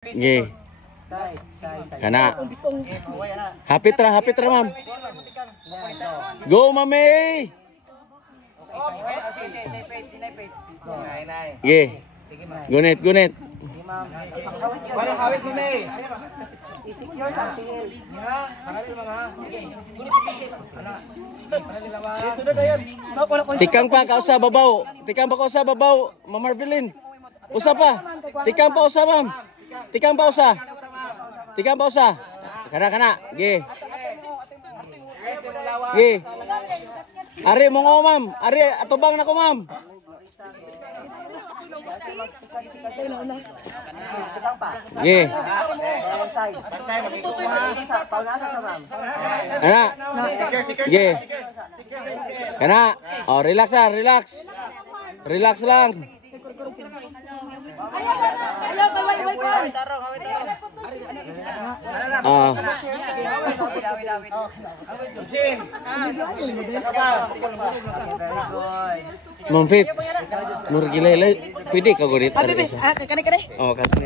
Nggih. Kana. Hapit ra ma'am. Go mami. Nggih. Gunit. Parang hawit mo na eh. Tikang pa ka usa babaw. Ma'am Marvelin. Usa pa. Tikang pa usa ma'am. Tikang pa usa. Kana. Nggih. Ari mo ngo ma'am. Ari atubang nako ma'am. Nggih. Kana. Nggih. Kana. Oh, relax. Relax lang. Ma'am Fit, nur gilay, pwede ka gunit. Kani. Oh, kasi